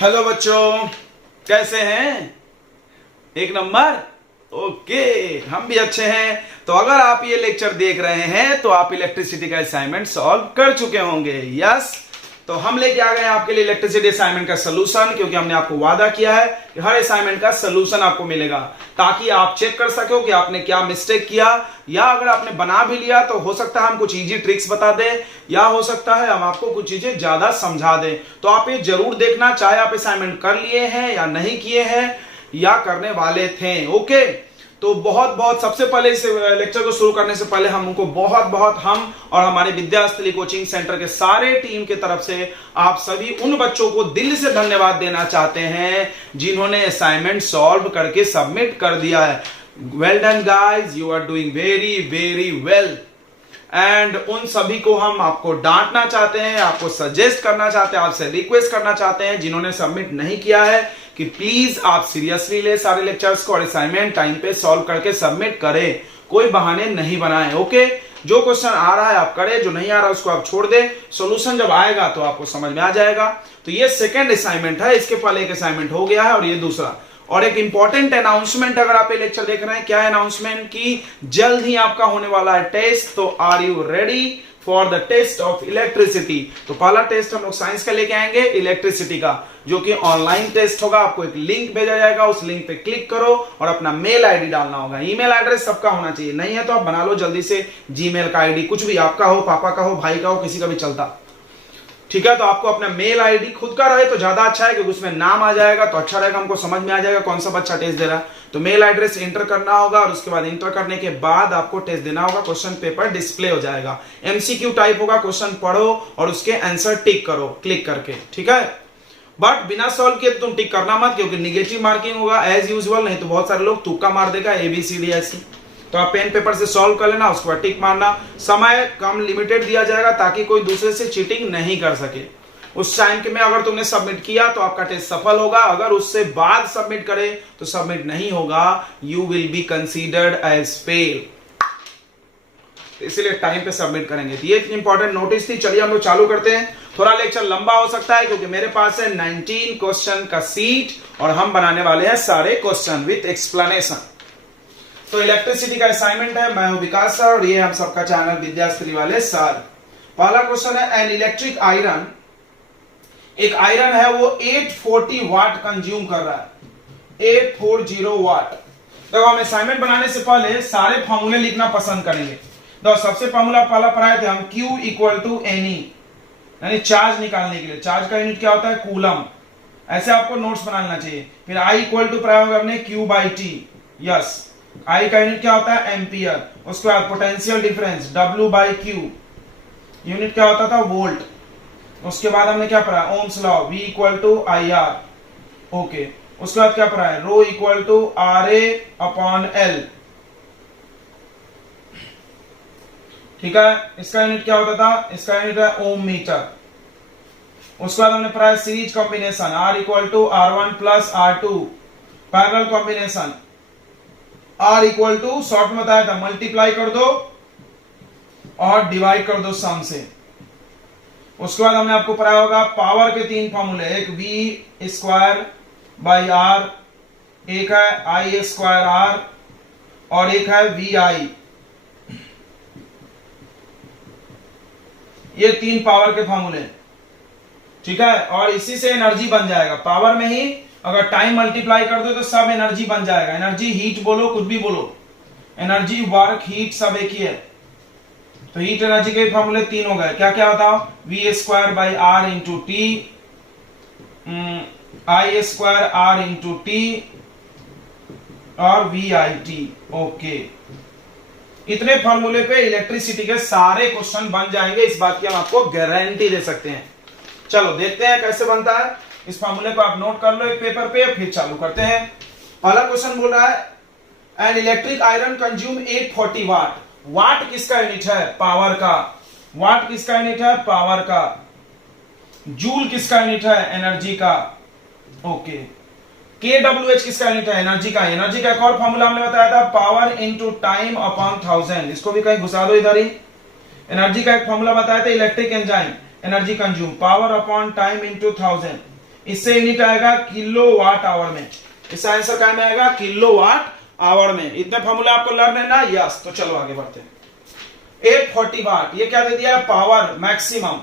Hello बच्चों, कैसे हैं? एक नंबर। ओके, हम भी अच्छे हैं। तो अगर आप ये लेक्चर देख रहे हैं तो आप इलेक्ट्रिसिटी का असाइनमेंट सॉल्व कर चुके होंगे। यस, तो हम लेके आ गए हैं आपके लिए इलेक्ट्रिसिटी असाइनमेंट का सलूशन, क्योंकि हमने आपको वादा किया है कि हर असाइनमेंट का सलूशन आपको मिलेगा, ताकि आप चेक कर सको कि आपने क्या मिस्टेक किया, या अगर आपने बना भी लिया तो हो सकता है हम कुछ इजी ट्रिक्स बता दें, या हो सकता है हम आपको कुछ चीजें ज्यादा समझा दें। तो आप ये जरूर देखना, चाहे आप असाइनमेंट कर लिए हैं या नहीं किए हैं या करने वाले थे। ओके, तो बहुत बहुत सबसे पहले इस लेक्चर को शुरू करने से पहले हमको बहुत हम और हमारे विद्यास्थली कोचिंग सेंटर के सारे टीम की तरफ से आप सभी उन बच्चों को दिल से धन्यवाद देना चाहते हैं जिन्होंने असाइनमेंट सॉल्व करके सबमिट कर दिया है। Well done guys, you are doing very very well. And उन सभी को हम आपको डांटना चाहते हैं, आपको सजेस्ट करना चाहते हैं, आपसे रिक्वेस्ट करना चाहते हैं जिन्होंने सबमिट नहीं किया है कि प्लीज आप सीरियसली ले सारे लेक्चर्स को और असाइनमेंट टाइम पे सॉल्व करके सबमिट करें, कोई बहाने नहीं बनाएं। ओके, जो क्वेश्चन आ रहा है आप करें, जो नहीं आ रहा उसको आप छोड़ दें। सॉल्यूशन जब आएगा तो आपको समझ में आ जाएगा। तो ये सेकंड असाइनमेंट है, इसके पहले एक असाइनमेंट हो गया है और ये दूसरा। और एक इंपॉर्टेंट अनाउंसमेंट, अगर आप ये लेक्चर देख रहे हैं, क्या अनाउंसमेंट की जल्द ही आपका होने वाला है टेस्ट। तो are you ready for the test of electricity? तो पहला टेस्ट हम लोग साइंस का लेके आएंगे, इलेक्ट्रिसिटी का, जो कि ऑनलाइन टेस्ट होगा। आपको एक लिंक भेजा जाएगा, उस लिंक पे क्लिक करो और अपना मेल आईडी डालना होगा। ईमेल एड्रेस सबका होना चाहिए, नहीं है तो आप बना लो जल्दी से जीमेल का आईडी, कुछ भी आपका हो, पापा का हो, भाई का हो, किसी का भी चलता। ठीक है, तो आपको अपना मेल आईडी खुद का रहे तो ज्यादा अच्छा है, क्योंकि उसमें नाम आ जाएगा तो अच्छा रहेगा, हमको समझ में आ जाएगा कौन सा बच्चा टेस्ट दे रहा है। तो मेल एड्रेस एंटर करना होगा और उसके बाद एंटर करने के बाद आपको टेस्ट देना होगा। क्वेश्चन पेपर डिस्प्ले हो जाएगा, एमसीक्यू टाइप होगा। क्वेश्चन पढ़ो और उसके आंसर टिक करो क्लिक करके, ठीक है। बट बिना सॉल्व किए तुम टिक करना मत, क्योंकि निगेटिव मार्किंग होगा एज यूजुअल, नहीं तो बहुत सारे लोग तुक्का मार देगा ABCD ऐसी। तो आप पेन पेपर से सॉल्व कर लेना, उसके बाद टिक मारना। समय कम लिमिटेड दिया जाएगा ताकि कोई दूसरे से चीटिंग नहीं कर सके। उस टाइम के में अगर तुमने सबमिट किया तो आपका टेस्ट सफल होगा, अगर उससे बाद सबमिट करे तो सबमिट नहीं होगा, you will be considered as fail. इसलिए टाइम पे सबमिट करेंगे। तो ये इंपॉर्टेंट नोटिस थी। चलिए हम लोग चालू करते हैं। थोड़ा लेक्चर लंबा हो सकता है क्योंकि मेरे पास है 19 क्वेश्चन का सीट और हम बनाने वाले हैं सारे क्वेश्चन विथ एक्सप्लेनेशन। तो इलेक्ट्रिसिटी का असाइनमेंट है, मैं हूं विकास सर और ये हम सबका चैनल विद्यास्त्री वाले सर। पहला क्वेश्चन है, एन इलेक्ट्रिक आयरन, एक आयरन है वो 840 वाट कंज्यूम कर रहा है, 840 वाट। तो हम असाइनमेंट बनाने से पहले सारे फॉर्मूले लिखना पसंद करेंगे। तो सबसे फॉर्मूला पहला पढ़ाए थे हम, Q इक्वल टू एनी, यानी चार्ज निकालने के लिए। चार्ज का यूनिट क्या होता है? कूलम। ऐसे आपको नोट्स बना लेना चाहिए। फिर I इक्वल टू पढ़ाया होगा हमने Q/T। यस, I का यूनिट क्या होता है? एम्पियर। उसके बाद पोटेंशियल डिफरेंस W/Q, यूनिट क्या होता था? वोल्ट। उसके बाद हमने क्या पढ़ा? Ohm's law, V equal to IR। Okay, उसके बाद क्या पढ़ा है? Rho equal to RA/L। ठीक है, इसका यूनिट क्या होता था? इसका यूनिट है ओम मीटर। उसके बाद हमने पढ़ा है series combination, R equal to R1 plus R2। Parallel combination, R equal to short में बताया था मल्टीप्लाई कर दो और डिवाइड कर दो सम से। उसके बाद हमने आपको पढ़ाया होगा पावर के 3 फॉर्मूले, एक V²/R, एक है I²R और एक है VI। ये 3 पावर के फॉर्मूले, ठीक है। और इसी से एनर्जी बन जाएगा। पावर में ही अगर टाइम मल्टीप्लाई कर दो तो सब एनर्जी बन जाएगा। एनर्जी, हीट बोलो, कुछ भी बोलो, एनर्जी, वर्क, हीट सब एक ही है। तो हीट एनर्जी के फॉर्मूले 3 हो गए। क्या क्या बताओ? V²/R into T, I²R into T और VIT। ओके, इतने फॉर्मूले पे इलेक्ट्रिसिटी के सारे क्वेश्चन बन जाएंगे, इस बात की हम आपको गारंटी दे सकते हैं। चलो देखते हैं कैसे बनता है। इस फॉर्मूले को आप नोट कर लो एक पेपर पे, फिर चालू करते हैं। पहला क्वेश्चन बोल रहा है, एन इलेक्ट्रिक आयरन कंज्यूम 840 वाट। वाट किसका यूनिट है? पावर का। वाट किसका यूनिट है? पावर का। जूल किसका यूनिट है? एनर्जी का। ओके, kWh किसका यूनिट है? एनर्जी का। एनर्जी का एक और फॉर्मूला हमने बताया था, पावर इनटू टाइम अपॉन 1000। इसको भी कहीं घुसा दो इधर ही। एनर्जी का एक फॉर्मूला बताया था, electric enzyme, energy consume, power upon time into 1000। इससे यूनिट आएगा किलोवाट आवर में। इसका आंसर क्या में आएगा? किलोवाट आवर में। इतने फॉर्मूला आपको लर्न है ना? यस। तो चलो आगे बढ़ते हैं। 840 वाट ये क्या दे दिया है? Power maximum.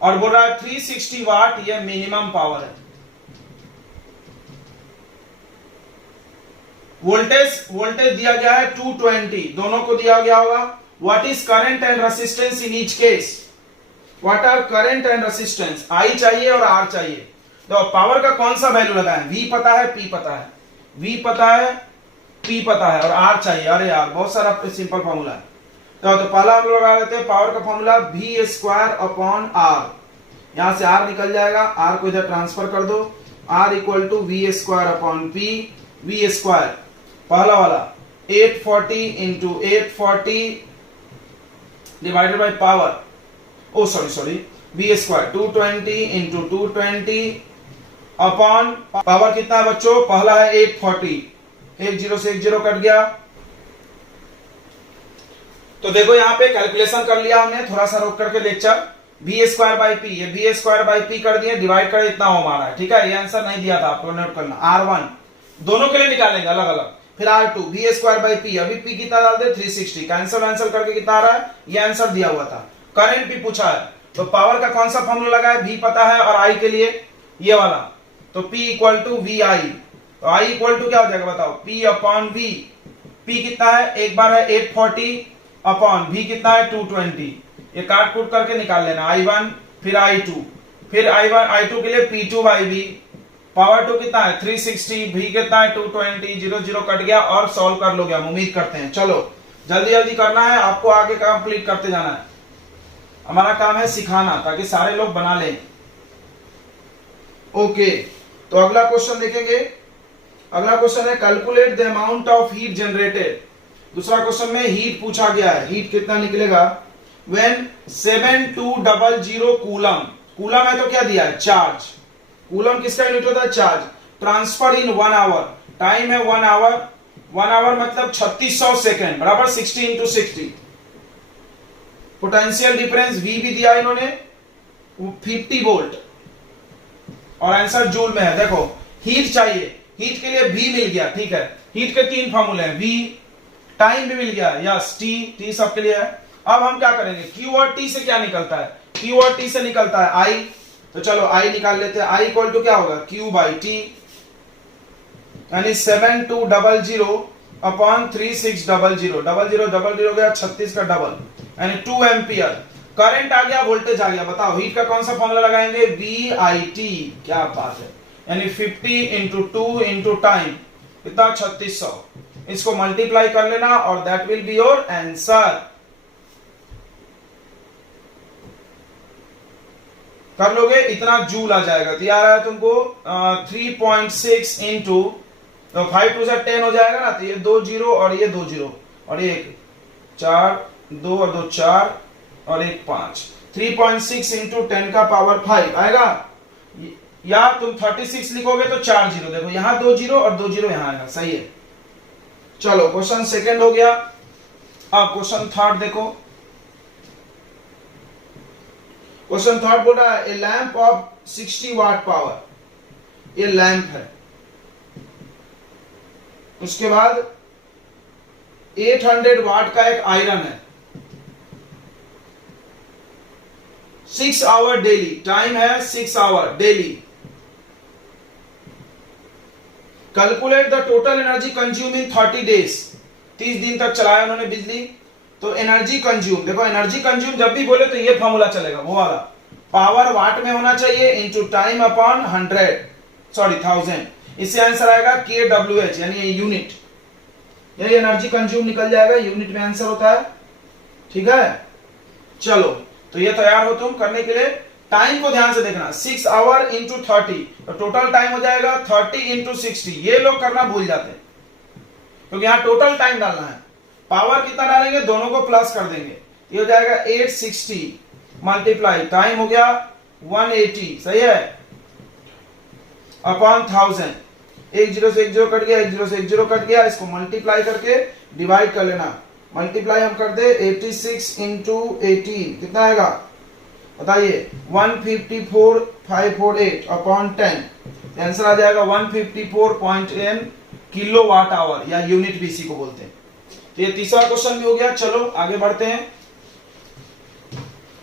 और बोल रहा है 360 वाट ये मिनिमम पावर है। वोल्टेज दिया गया है 220, दोनों को दिया गया होगा। What is current and resistance in each case? What are current and resistance? I चाहिए और आर चाहिए। तो पावर का कौन सा वैल्यू लगाएं? वी पता है, पी पता है, वी पता है, पी पता है और आर चाहिए। अरे यार बहुत सारा सिंपल फॉर्मूला है। तो पहला हम लोग लगा लेते हैं पावर का formula V square upon R. यहां से आर निकल जाएगा, आर को इधर ट्रांसफर कर दो। R equal to V square upon P. V square पहला वाला 840 into 840 divided by power, oh sorry V square 220 into 220 upon power कितना है बच्चों? पहला है 840, एक जीरो से एक जीरो कट गया। तो देखो यहां पे कैलकुलेशन कर लिया हमने, थोड़ा सा रोक करके lecture. V square by P, ये वी स्क्वायर बाई पी कर दिए, डिवाइड कर इतना ओम आ रहा है। ठीक है, ये आंसर नहीं दिया था आपको, नोट करना। R1 दोनों के लिए निकालेंगे अलग अलग। फिर R2 V square by P, अभी पी कितना डाल दे? 360। कैंसिल करके कितना आ रहा है? ये आंसर दिया हुआ था। करंट भी पूछा है, तो पावर का कौन सा फॉर्मूला लगा है? वी पता है और आई के लिए ये वाला, तो P इक्वल टू वी आई। तो I इक्वल टू क्या हो जाएगा बताओ? P upon we. P कितना है? एक बार है 840 अपॉन वी कितना है? 220। ये काट कूट करके निकाल लेना। I1 फिर I2 फिर I1 I2 के लिए P2 बाई वी। पावर 2 कितना है? 360। वी कितना है? 220। 0 0 कट गया और सॉल्व कर लोगे हम, उम्मीद करते हैं। चलो जल्दी जल्दी करना है आपको, आगे कंप्लीट करते जाना है। हमारा काम है सिखाना ताकि सारे लोग बना लें। ओके, तो अगला क्वेश्चन देखेंगे। अगला क्वेश्चन है calculate the amount of heat generated. दूसरा क्वेश्चन में हीट पूछा गया है। हीट कितना निकलेगा? When 7200 coulomb. कूलम है तो क्या दिया है? चार्ज। कूलम किसका यूनिट होता है? Charge. Transfer in 1 hour, time है 1 आवर। 1 आवर मतलब 3600 सेकेंड बराबर 60 इंटू 60। पोटेंशियल डिफरेंस वी भी दिया इन्होंने 50 वोल्ट और आंसर जूल में है। देखो हीट चाहिए, हीट के लिए वी मिल गया। ठीक है, हीट के 3 फार्मूले हैं, वी, टाइम भी मिल गया, यस, टी सबके लिए है। अब हम क्या करेंगे? क्यू और टी से क्या निकलता है? क्यू और टी से निकलता है आई। तो चलो आई निकाल लेते हैं। आई इक्वल टू क्या होगा? क्यू बाई टी, यानी 7200 अपॉन 3600। 0000 गया 36 का डबल, यानी 2 एम्पियर। करंट आ गया, वोल्टेज आ गया। बताओ हीट का कौन सा फॉर्मूला लगाएंगे? V I T. क्या बात है, यानी 50 इंटू 2 इंटू टाइम कितना? 3600। इसको मल्टीप्लाई कर लेना और that will be your answer. कर लोगे? इतना जूल आ जाएगा। तो यार है तुमको 3.6 इंटू 5 टू 10 हो जाएगा ना। तो ये 2 जीरो और ये 2 जीरो और ये 4, 2 और 2 4 और 1 5। 3.6 इंटू 10 का पावर 5 आएगा। या तुम 36 लिखोगे तो 4 जीरो। देखो यहां 2 जीरो और 2 जीरो यहां आएगा। सही है। चलो क्वेश्चन सेकंड हो गया। अब क्वेश्चन थर्ड देखो। क्वेश्चन थर्ड बोल रहा है ए लैंप ऑफ 60 वाट पावर। ये लैंप है, उसके बाद 800 वाट का एक आयरन है। 6 आवर डेली, टाइम है 6 hour daily. Calculate the total energy consume in 30 days. 30 दिन तक चलाया उन्होंने बिजली। तो एनर्जी कंज्यूम, देखो एनर्जी कंज्यूम जब भी बोले तो ये फॉर्मूला चलेगा, वो वाला। पावर वाट में होना चाहिए इंटू टाइम अपॉन 1000। इससे आंसर आएगा kWh, यानी ये यूनिट। यही एनर्जी कंज्यूम निकल जाएगा, यूनिट में आंसर होता है। ठीक है, चलो तो ये तैयार हो तुम करने के लिए। टाइम को ध्यान से देखना, 6 आवर इंटू 30, तो टोटल टाइम हो जाएगा 30 इंटू 60। ये लोग करना भूल जाते हैं क्योंकि यहां टोटल टाइम डालना है। पावर कितना डालेंगे? दोनों को प्लस कर देंगे। ये हो जाएगा 860 मल्टीप्लाई, टाइम हो गया 180। सही है, अपॉन 1000। 1 जीरो से 1 जीरो कट गया, 1 जीरो से 1 जीरो कट गया। इसको मल्टीप्लाई करके डिवाइड कर लेना। मल्टीप्लाई हम कर दे 86 इंटू 18 कितना आएगा? बताइए 154,548 अपॉन 10, आंसर आ जाएगा 154.10 किलो वाट आवर या यूनिट भी इसी को बोलते हैं। तो ये तीसरा क्वेश्चन भी हो गया। चलो आगे बढ़ते हैं।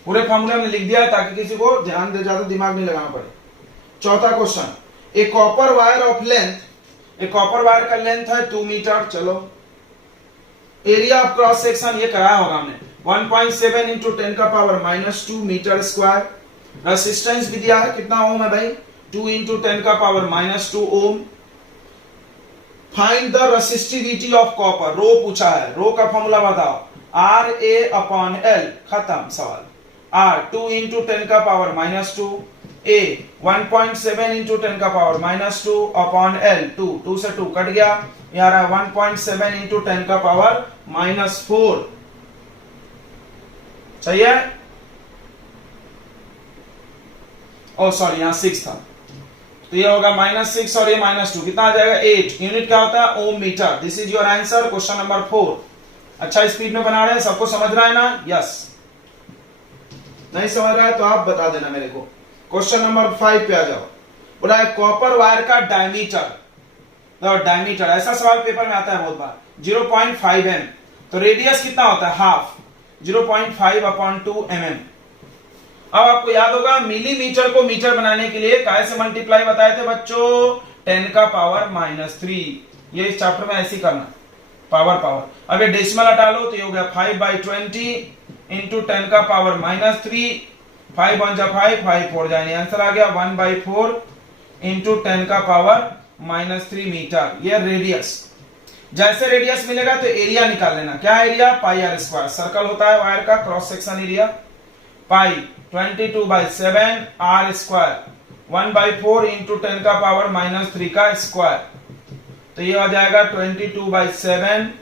पूरे फॉर्मूले में लिख दिया है ताकि किसी को ध्यान दे ज्यादा दिमाग नहीं लगाना पड़े। चौथा question, A copper wire of length, एक कॉपर वायर का लेंथ है 2 मीटर। चलो एरिया ऑफ क्रॉस सेक्शन ये कराया होगा हमने 1.7 इंटू 10 का पावर -2 मीटर स्क्वायर। रेसिस्टेंस भी दिया है, कितना ओम है भाई, 2 इंटू 10 का power -2 ohm. Find the resistivity of copper, rho पूछा है, रो का फॉर्मूला बताओ, आर ए अपॉन एल, खत्म सवाल। आर 2 इंटू 10 का पावर -2, ए 1.7 इंटू 10 का पावर -2 अपॉन एल 2 से 2 कट गया, यार 1.7 इंटू 10 का पावर -4, सही है। ओ सॉरी यहां 6 था, तो ये होगा -6 और ये -2, कितना आ जाएगा 8। यूनिट क्या होता है, ohm metre. This is your answer, question number 4। अच्छा स्पीड में बना रहे हैं, सबको समझ रहा है ना, यस। नहीं समझ रहा है तो आप बता देना मेरे को। क्वेश्चन नंबर 5 पे आ जाओ। बोला है कॉपर वायर का डायमीटर, डायमीटर ऐसा सवाल पेपर में आता है बहुत बार, 0.5 mm। तो रेडियस कितना होता है, हाफ, 0.5 अपॉन 2 mm। अब आपको याद होगा मिलीमीटर को मीटर बनाने के लिए काय से मल्टीप्लाई बताए थे बच्चों, 10 का पावर -3। ये इस चैप्टर में ऐसे करना, पावर पावर। अब ये डेसिमल हटा लो तो ये हो गया 5/20 इंटू 10 का पावर -3, 5 1 जा 5, 5 4 जाए, आंसर आ गया 1/4 इंटू 10 का पावर -3 मीटर। ये रेडियस। जैसे रेडियस मिलेगा तो एरिया निकाल लेना, क्या area, pi R square. Circle होता है वायर का cross section area, pi 22/7 R square, 1/4 into 10 का पावर -3 का स्क्वायर। तो ये आ जाएगा 22/7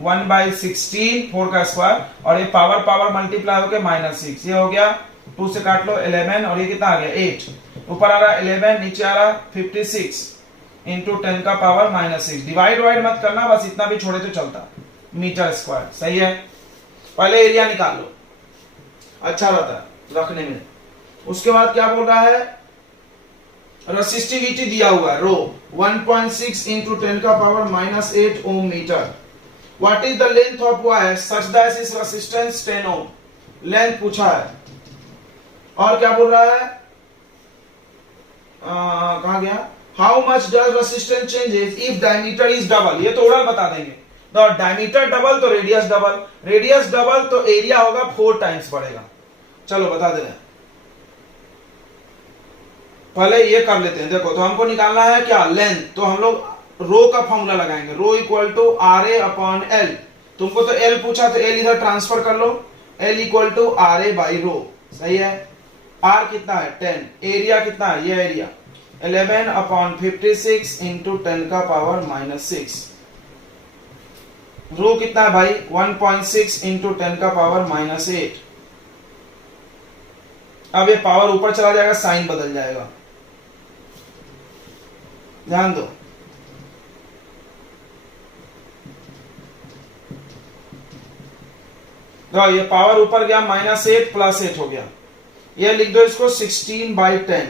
1/16 4 का स्क्वायर, और ये पावर पावर मल्टीप्लाई होकर -6, ये हो गया 2 से काट लो 11, और ये कितना आ गया 8। ऊपर आ रहा 11, नीचे आ रहा 56 इंटू 10 का पावर -6। डिवाइड वाइड मत करना, बस इतना भी छोड़े तो चलता, मीटर स्क्वायर, सही है। पहले एरिया निकाल लो, अच्छा रहता है रखने में। उसके बाद क्या बोल रहा है, रेसिस्टिविटी दिया हुआ है रो 1.6 इंटू 10 का power -8 ohm metre. What is the length of wire such that is resistance 10 ohm, length पूछा है। और क्या बोल रहा है, कहां गया, how much does resistance changes if diameter is double. ये तो ओरल बता देंगे, तो डायमीटर डबल तो रेडियस डबल, रेडियस डबल तो एरिया होगा 4 टाइम्स बढ़ेगा। चलो बता दे रहे हैं, पहले ये कर लेते हैं। देखो तो हमको निकालना है क्या, लेंथ, तो हम लोग रो का फॉर्मूला लगाएंगे, rho equal to R A upon L. तुमको तो एल पूछा तो एल इधर ट्रांसफर कर लो, L equal to R A by rho, सही है। आर कितना है 10, एरिया कितना है, ये एरिया 11 अपॉन 56 इंटू 10 का पावर -6। रो कितना है भाई 1.6 इंटू 10 का पावर -8। अब ये पावर ऊपर चला जाएगा, साइन बदल जाएगा, ध्यान दो। तो ये पावर ऊपर गया -8 +8 हो गया, ये लिख दो इसको 16/10।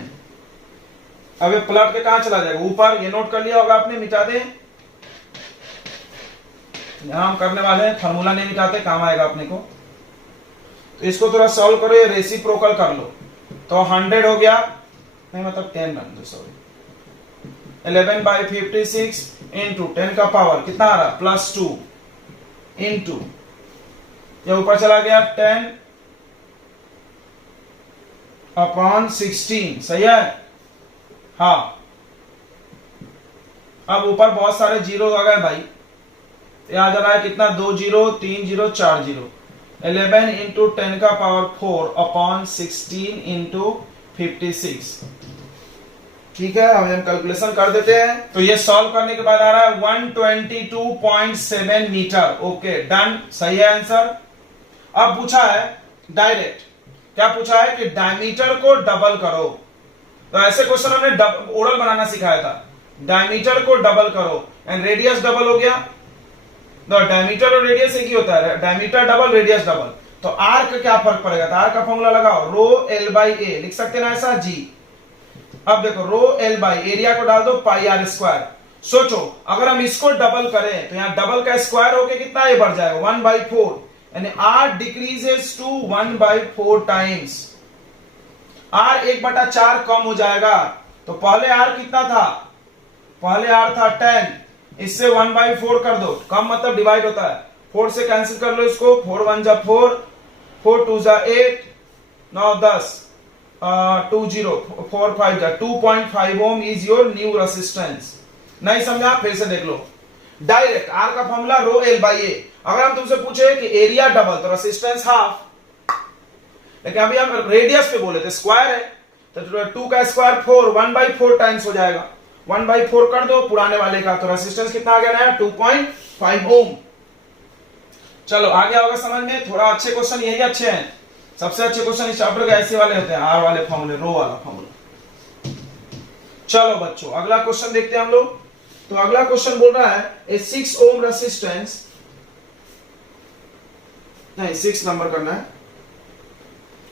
अब ये प्लट के कहां चला जाएगा, ऊपर। ये नोट कर लिया होगा आपने, मिटा दे। यहां हम करने वाले हैं, फार्मूला नहीं मिटाते, काम आएगा अपने को। तो इसको थोड़ा सॉल्व करो, ये रेसिप्रोकल कर लो। तो 100 हो गया, नहीं मतलब 10 रन दो, सॉरी 11/56 इंटू 10 का पावर कितना आ रहा +2 इंटू, ये ऊपर चला गया 10 अपॉन 16, सही है। हाँ अब ऊपर बहुत सारे जीरो आ गए भाई, यहां जा रहा है कितना 2 0 3 0 4 0, 11 इंटू 10 का पावर 4 अपॉन 16 इंटू 56। ठीक है, अब हम कैलकुलेशन कर देते हैं। तो ये सॉल्व करने के बाद आ रहा है 122.7 मीटर। ओके डन, सही है आंसर। अब पूछा है डायरेक्ट, क्या पूछा है कि डायमीटर को डबल करो। तो ऐसे क्वेश्चन हमने ओरल बनाना सिखाया था, डायमीटर को डबल करो एंड रेडियस डबल हो गया। तो डायमीटर और रेडियस एक ही होता है, डायमीटर डबल रेडियस डबल। तो आर का क्या फर्क पड़ेगा, तो आर का फॉर्मूला लगाओ, रो एल बाई ए, लिख सकते हैं ना ऐसा जी। अब देखो रो एल बाई एरिया को डाल दो पाई आर स्क्वायर। सोचो अगर हम इसको डबल करें तो यहां डबल का स्क्वायर होके कितना ये बढ़ जाएगा 1/4, यानी R decreases to 1/4 times. R 1/4 कम हो जाएगा। तो पहले आर कितना था, पहले आर था 10, इससे 1/4 कर दो, कम मतलब डिवाइड होता है, 4 से कैंसिल कर लो इसको, 4 1 जा 4, 4 2 जा 8, 9 10, 2 0, 4 5 जा 2.5 ओम इज योर न्यू रेसिस्टेंस। नहीं समझा, फिर से देख लो, डायरेक्ट आर का फॉर्मूला रो एल बाई ए। अगर हम तुमसे पूछे कि एरिया डबल तो रेसिस्टेंस हाफ, लेकिन अभी हम रेडियस पे बोले थे स्क्वायर है, तो 2 का स्क्वायर 4, 1/4 टाइम्स हो जाएगा, 1/4 कर दो पुराने वाले का, तो रेसिस्टेंस कितना आ गया नया 2.5 ओम। चलो आगे होगा समझ में, थोड़ा अच्छे क्वेश्चन यही अच्छे हैं, सबसे अच्छे क्वेश्चन इस चैप्टर के ऐसे वाले होते हैं, आर वाले फॉर्मूले, रो वाला फॉर्मूला। चलो बच्चों अगला क्वेश्चन देखते हैं हम लोग। तो अगला क्वेश्चन बोल रहा है ए 6 ओम रेसिस्टेंस, नहीं 6 नंबर करना है,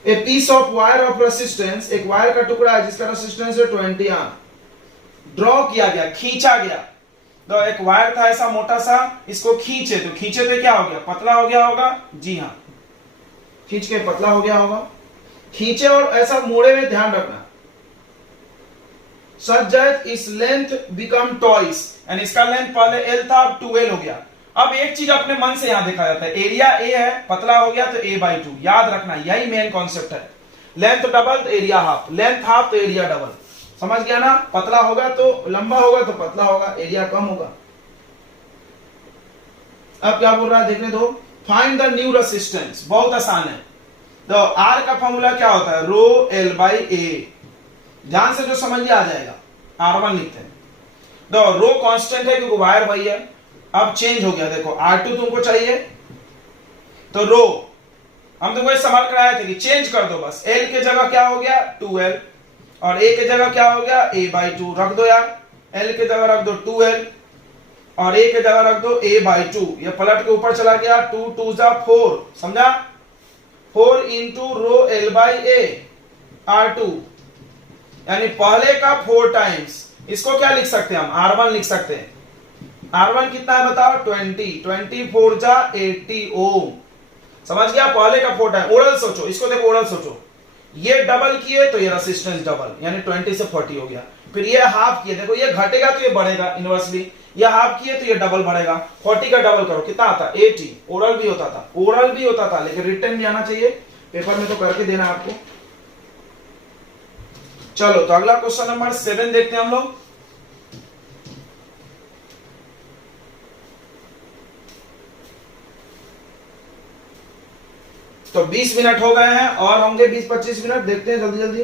a piece of wire of resistance, एक वायर का टुकड़ा है जिसका रेसिस्टेंस है 20 आर, ड्रॉ किया गया, खींचा गया। तो एक वायर था ऐसा मोटा सा, इसको खींचे तो क्या हो गया, पतला हो गया होगा, जी हाँ, खींच के पतला हो गया होगा, खींचे और ऐसा मोड़े में ध्यान रखना, सच दैट इस लेंथ बिकम ट्वाइस, यानी इसका लेंथ पहले एल था अब 2l हो गया। अब एक चीज अपने मन से यहां देखा जाता है, एरिया ए है, पतला हो गया तो a/2, याद रखना यही मेन कॉन्सेप्ट है। लेंथ डबल तो एरिया हाफ, लेंथ हाफ तो एरिया डबल, समझ गया ना, पतला होगा तो लंबा होगा तो पतला होगा, एरिया कम होगा। अब क्या बोल रहा है देखने दो, फाइंड द न्यू रेसिस्टेंस, बहुत आसान है। तो आर का फॉर्मूला क्या होता है, रो एल बाई ए, ध्यान से जो समझ लिया आ जाएगा, R1 लिखते हैं। तो रो कांस्टेंट है क्योंकि वायर वही है, अब चेंज हो गया, देखो R2 तुमको चाहिए तो रो, हम तुमको सवाल कराए थे कि चेंज कर दो बस, L के जगह क्या हो गया 2L, और A के जगह क्या हो गया A/2, रख दो यार, L के जगह रख दो 2L और A के जगह रख दो A/2, ये पलट के ऊपर चला गया, 2 2 जा 4, समझा, 4 into rho L by A R2, यानी पहले का 4 टाइम्स, इसको क्या लिख सकते हैं हम, R1 लिख सकते हैं। R1 कितना है बताओ 20, 24 जा 80 ओम, समझ गया, पहले का 4 टाइम। ओरल सोचो, इसको देखो ओरल सोचो, ये डबल किए तो ये रेसिस्टेंस डबल, यानी 20 से 40 हो गया, फिर ये हाफ किए, देखो ये घटेगा तो ये बढ़ेगा इनवर्सली, ये हाफ किए तो ये डबल बढ़ेगा, 40 का डबल करो कितना आता 80, ओरल भी होता था, ओरल भी होता था, लेकिन रिटर्न भी आना चाहिए, पेपर में तो करके देना आपको। चलो तो अगला क्वेश्चन नंबर 7 देखते हैं हम लोग। तो 20 मिनट हो गए हैं और होंगे 20-25 मिनट, देखते हैं जल्दी जल्दी।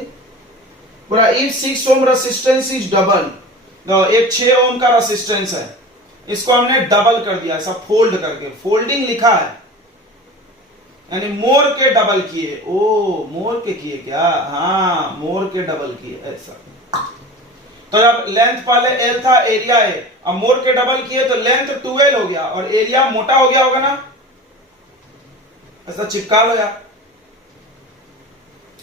पूरा if 6 ohm resistance is double, तो एक 6 ओम का रेसिस्टेंस है, इसको हमने डबल कर दिया, ऐसा फोल्ड करके, फोल्डिंग लिखा है, यानी मोर के डबल किए, ओ मोर के किए क्या, हाँ मोर के डबल किए ऐसा। तो जब लेंथ पहले एल था, एरिया ए, अब मोर के डबल किए तो लेंथ 2l हो गया और एरिया मोटा हो गया होगा ना, ऐसा चिपका लो यार,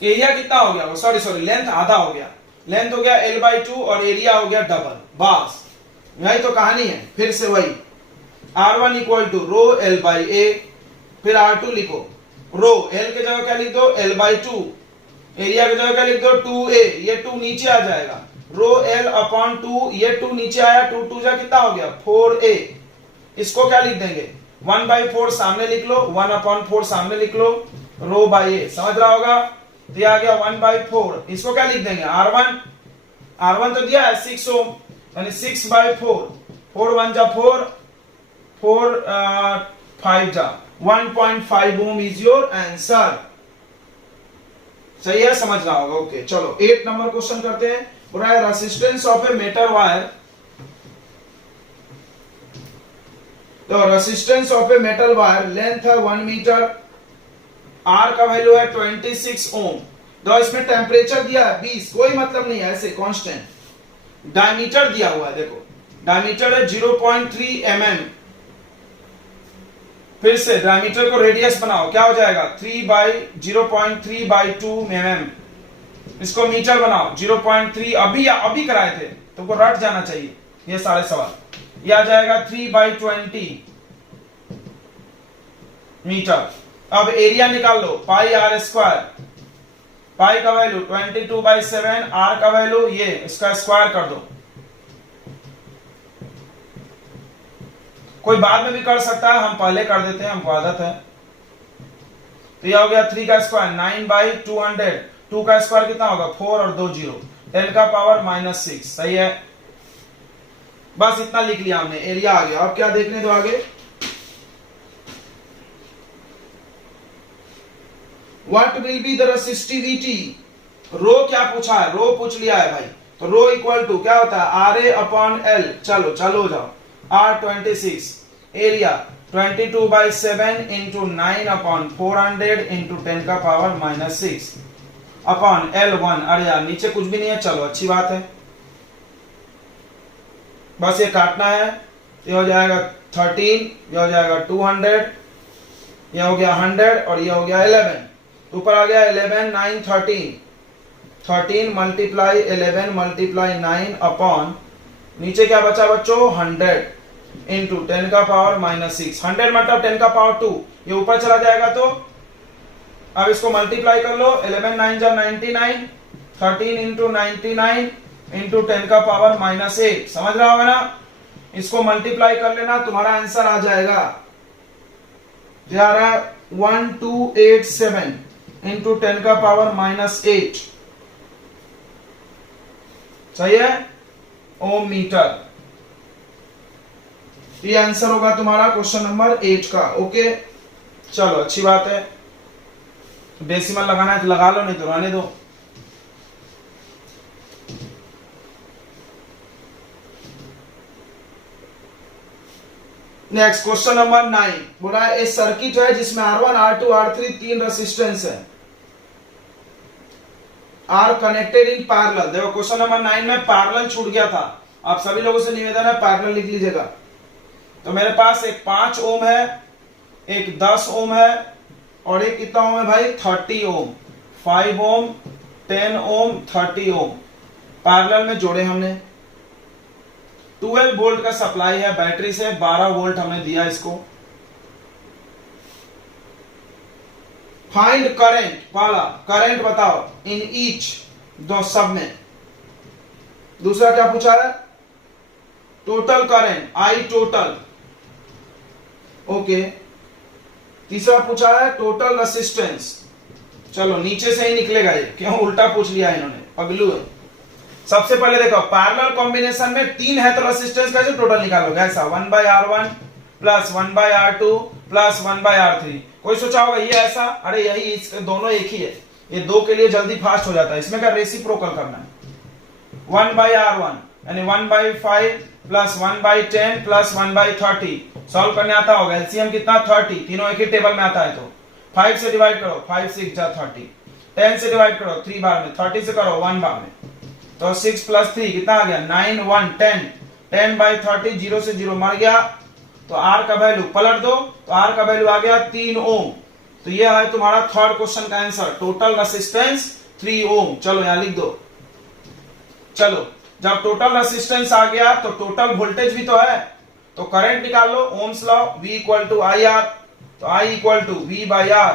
एरिया कितना हो गया, सॉरी लेंथ आधा हो गया, लेंथ हो गया L/2 और एरिया हो गया डबल, बस यही तो कहानी है। फिर से वही, R1 equal to rho L by A, फिर R2 लिखो, रो L के जगह क्या लिख दो L/2, एरिया के जगह क्या लिख दो 2a, ये 2 नीचे आ जाएगा, रो L/2, ये 2 नीचे आया, 2 2 जा कितना हो गया 4a, इसको क्या लिख देंगे 1/4 सामने लिख लो, 1/4 सामने लिख लो, रो बाई ए, समझ रहा होगा, दिया गया 1/4, इसको क्या लिख देंगे R1 तो दिया है 6 ओम, यानी 6/4, 4 1 जा 4, 4 5 जा 1.5 ओम इज योर आंसर, सही है, समझ रहा होगा, ओके। चलो 8 नंबर क्वेश्चन करते हैं, बोला है resistance of a metal wire, तो resistance of a metal wire, length है 1 मीटर, आर का वैल्यू है 26 ओम, तो इसमें टेम्परेचर दिया है 20, कोई मतलब नहीं है ऐसे कांस्टेंट, डायमीटर दिया हुआ है, देखो डायमीटर है 0.3 mm, फिर से डायमीटर को रेडियस बनाओ, क्या हो जाएगा 0.3/2 mm। इसको मीटर बनाओ 0.3, अभी कराए थे, तुमको रट जाना चाहिए ये सारे सवाल। ये आ जाएगा 3/20 मीटर। अब एरिया निकाल लो, पाई आर स्क्वायर, पाई का वैल्यू 22/7, आर का वैल्यू ये, इसका स्क्वायर कर दो। कोई बाद में भी कर सकता है, हम पहले कर देते हैं, हमको आदत है। तो यह हो गया 3 का स्क्वायर 9/200, 2 का स्क्वायर कितना होगा 4 और 2 0, 10 का पावर -6, सही है। बस इतना लिख लिया हमने, एरिया आ गया। अब क्या देखने दो आगे, what will be the resistivity, rho क्या पूछा है, रो पूछ लिया है भाई, तो रो इक्वल टू क्या होता है RA/L। चलो हो जाओ, R26, एरिया 22/7 इंटू 9/400 इंटू 10 का पावर -6 अपॉन L1। अरे यार नीचे कुछ भी नहीं है, चलो अच्छी बात है, बस ये काटना है। ये हो जाएगा 13, ये हो जाएगा 200, ये हो गया 100 और ये हो गया 11। ऊपर आ गया 11 9 13, 13 मल्टीप्लाई 11 मल्टीप्लाई 9 अपॉन नीचे क्या बचा बच्चों 100 इंटू 10 का पावर -6। 100 मतलब 10 का पावर 2, ये ऊपर चला जाएगा। तो अब इसको मल्टीप्लाई कर लो, 11 9 जा 99, 13 इंटू 99 इंटू 10 का पावर -8। समझ रहा होगा ना, इसको मल्टीप्लाई कर लेना, तुम्हारा आंसर आ जाएगा 1287 इंटू 10 का पावर -8, सही है, ओम मीटर। ये आंसर होगा तुम्हारा क्वेश्चन नंबर 8 का। ओके चलो अच्छी बात है, डेसिमल लगाना है तो लगा लो, नहीं तो रहने दो। नेक्स्ट क्वेश्चन नंबर 9 बोला है एक सर्किट है जिसमें R1 R2 R3 तीन रेसिस्टेंस है, आर कनेक्टेड इन पैरेलल। देखो क्वेश्चन नंबर 9 में पैरेलल छूट गया था, आप सभी लोगों से निवेदन है पैरेलल लिख लीजिएगा। तो मेरे पास एक 5 ओम है, एक 10 ओम है और एक कितना ओम है भाई 30 ओम, 5 ओम 10 ओम 30 ओम पैरेलल में जोड़े हमने। 12 वोल्ट का सप्लाई है बैटरी से, 12 वोल्ट हमने दिया इसको। फाइंड करंट वाला, करंट बताओ इन ईच, दो सब में। दूसरा क्या पूछा है टोटल करंट, आई टोटल, ओके। तीसरा पूछा है टोटल रेसिस्टेंस, चलो नीचे से ही निकलेगा ये, क्यों उल्टा पूछ लिया इन्होंने, पगलू है। सबसे पहले देखो पैरेलल कॉम्बिनेशन में 3 है तो रेसिस्टेंस कैसे टोटल निकालोगे, ऐसा 1/R1 plus 1/R2 plus 1/R3। कोई सोचा होगा ये ऐसा, अरे यही इसके दोनों एक ही है, ये 2 के लिए जल्दी फास्ट हो जाता है, इसमें क्या रेसिप्रोकल करना है। 1/R1 यानी 1/5 प्लस 1/10 प्लस 1/30, सॉल्व करने आता होगा। एलसीएम कितना 30, तीनों एक ही टेबल में आता है तो 5 से डिवाइड करो, 5 6 जा 30, 10 से डिवाइड करो 3 बार में, 30 से करो 1 बार में, तो 6 प्लस 3 कितना आ गया 9 1 10, 10/30 0 से 0 मर गया। तो आर का वैल्यू पलट दो, तो आर का वैल्यू आ गया 3 ओम। तो ये है तुम्हारा थर्ड क्वेश्चन का आंसर, टोटल रेसिस्टेंस 3 ओम। चलो यहां लिख दो। चलो जब टोटल रेसिस्टेंस आ गया तो टोटल वोल्टेज भी तो है, तो करंट निकाल लो, Ohm's law, V equal to I R, तो I equal to V/R,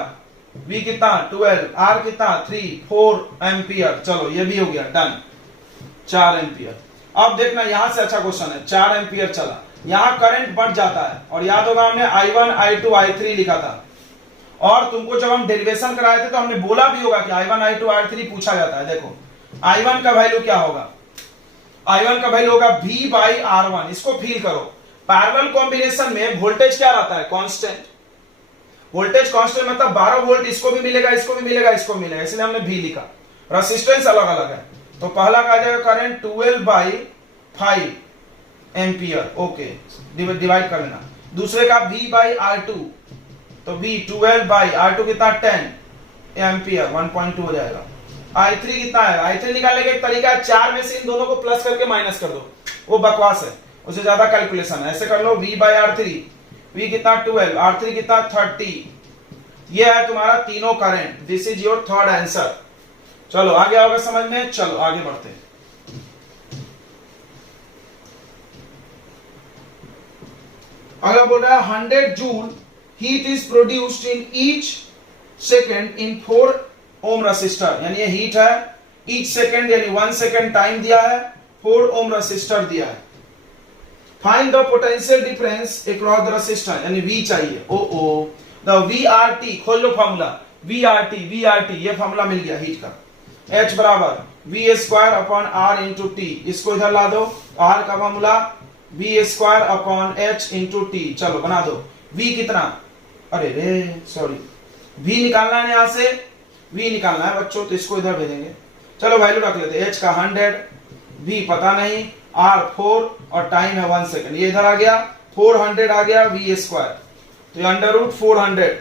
V कितना 12, R कितना 3 4 एम्पियर। चलो ये भी हो गया डन, 4 एम्पियर। अब देखना यहां से अच्छा क्वेश्चन है, 4 एम्पियर चला, यहां करंट बढ़ जाता है, और याद होगा हमने I1 I2 I3 लिखा था, और तुमको जब हम डेरिवेशन कराए थे तो हमने बोला भी होगा कि I1 I2 I3 पूछा जाता है। देखो I1 का वैल्यू क्या होगा, I1 का वैल्यू होगा V/R1। इसको फील करो, पैरेलल कॉम्बिनेशन में वोल्टेज क्या रहता है कांस्टेंट, वोल्टेज कांस्टेंट मतलब 12 वोल्ट, इसको भी मिलेगा इसको भी मिलेगा इसको मिलेगा, इसलिए हमने V लिखा। रेसिस्टेंस अलग अलग है, तो पहला का आ जाएगा करंट 12/5 एम्पियर, ओके डिवाइड कर लेना। दूसरे का V/R2, तो V 12/R2 कितना 10 एम्पियर 1.2 हो जाएगा। I3 कितना है, I3 निकालने का एक तरीका है 4 में से इन दोनों को प्लस करके माइनस कर दो, वो बकवास है, उससे ज्यादा कैलकुलेशन है। ऐसे कर लो V/R3 V कितना 12, R3 कितना 30। ये है तुम्हारा तीनों current. This is your third answer. चलो आगे आओगे समझ में, चलो आगे बढ़ते हैं। अगला बोल रहा है 100 joule heat is produced in each second in 4 ohm resistor, यानी ये हीट है ईच सेकेंड यानी 1 सेकेंड टाइम दिया है, 4 ओम रसिस्टर दिया है। Find the potential difference across the resistor, यानी V चाहिए। ओ द VRT, खोल लो फॉर्मूला, VRT ये फॉर्मूला मिल गया हीट का। H बराबर V² upon R into T, इसको इधर ला दो। R का formula V² upon H into T, चलो बना दो। V कितना, अरे रे सॉरी, V निकालना है यहां से, V निकालना है बच्चों, तो इसको इधर भेजेंगे। चलो वैल्यू रख लेते हैं, H का 100, V पता नहीं, R 4 और टाइम है 1 सेकेंड। ये इधर आ गया, 400 आ गया V², तो ये √400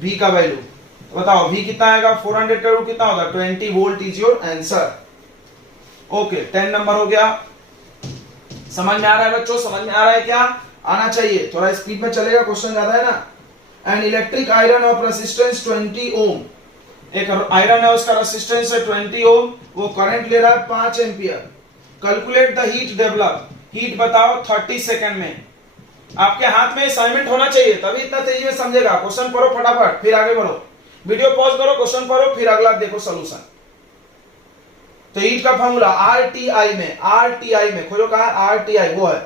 V का वैल्यू। तो बताओ V कितना आएगा, 400 का रूट कितना होगा, 20 volt is your answer. Okay 10 number हो गया। समझ में आ रहा है बच्चों, समझ में आ रहा है क्या, आना चाहिए, थोड़ा स्पीड में चलेगा, क्वेश्चन ज्यादा है ना। An electric iron of resistance 20 ओम, एक आयरन है उसका रेसिस्टेंस है 20 ओम, वो करंट ले रहा है 5 ampere. Calculate the heat develop, heat बताओ 30 सेकंड में। आपके हाथ में असाइनमेंट होना चाहिए, तभी इतना तेजी में समझेगा। क्वेश्चन पढ़ो फटाफट, फिर आगे बढ़ो, वीडियो पॉज करो, क्वेश्चन पढ़ो, फिर अगला देखो सोल्यूशन। तो हीट का फॉर्मूला RTI में खोलो, कहा RTI, वो है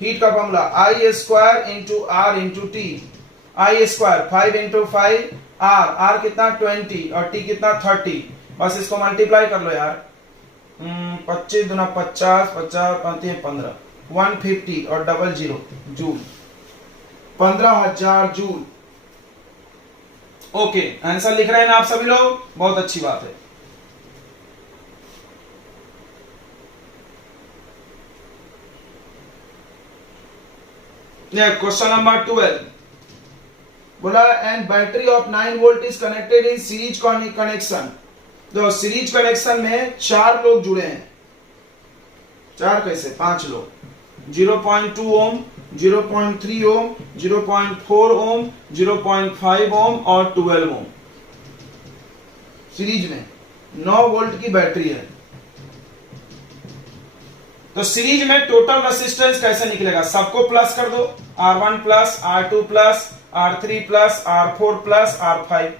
हीट का formula I² into R into T. I² 5 into 5 R कितना 20 और T कितना 30, बस इसको मल्टीप्लाई कर लो यार। 25 दूना 50, 50 5 15, 150 और 00 जूल, 15,000 जूल। ओके आंसर लिख रहे हैं ना आप सभी लोग, बहुत अच्छी बात है। क्वेश्चन नंबर 12 बोला and battery of 9 volt is connected in series connection. तो सीरीज कनेक्शन में 4 लोग जुड़े हैं, 4 कैसे 5 लोग, 0.2 ओम, 0.3 ओम, 0.4 ओम, 0.5 ओम और 12 ओम। सीरीज में 9 वोल्ट की बैटरी है। तो सीरीज में टोटल रेसिस्टेंस कैसे निकलेगा, सबको प्लस कर दो, R1 plus, R2 plus, R3 plus, R4 plus, R5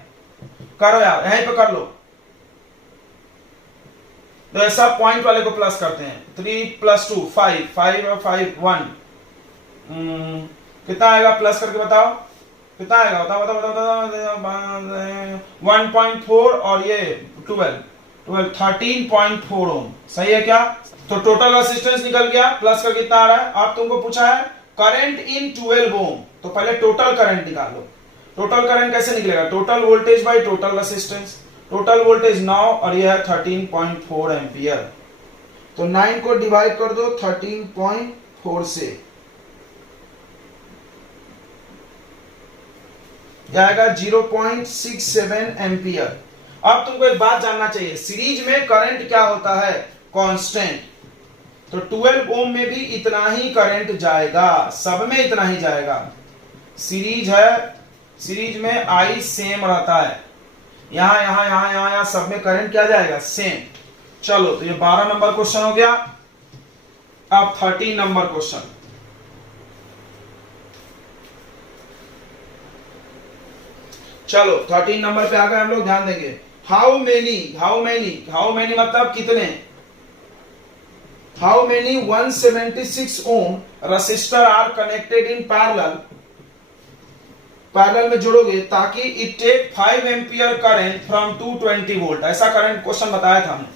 करो यार, यहीं पे कर लो। तो ऐसा पॉइंट वाले को प्लस करते हैं, 3 + 2 5, 5 और 5 1, कितना आएगा प्लस करके बताओ, कितना आएगा बताओ बताओ बताओ, 1.4 और ये 12 13.4 ओम, सही है क्या। तो टोटल रेसिस्टेंस निकल गया, प्लस का कितना आ रहा है। अब तुमको पूछा है करंट इन 12 ओम, तो पहले टोटल करंट निकालो। टोटल करंट कैसे निकलेगा, total voltage by total resistance. Total voltage 9 और यह है 13.4 एम्पियर। तो 9 को डिवाइड कर दो 13.4 से, क्या आएगा 0.67 एम्पियर। अब तुमको एक बात जानना चाहिए, सीरीज में करंट क्या होता है, कांस्टेंट। तो 12 ओम में भी इतना ही करंट जाएगा, सब में इतना ही जाएगा। सीरीज है, सीरीज में I सेम रहता है, यहां यहां यहां यहां यहां सब में करंट क्या जाएगा, सेम। चलो तो ये 12 नंबर क्वेश्चन हो गया। अब 13 नंबर क्वेश्चन, चलो 13 नंबर पे आ गए हम लोग, ध्यान देंगे। हाउ मेनी मतलब कितने, how many 176 ohm resistor are connected in parallel में जोड़ोगे ताकि it take 5 ampere current from 220 volt. ऐसा करंट क्वेश्चन बताया था हमने।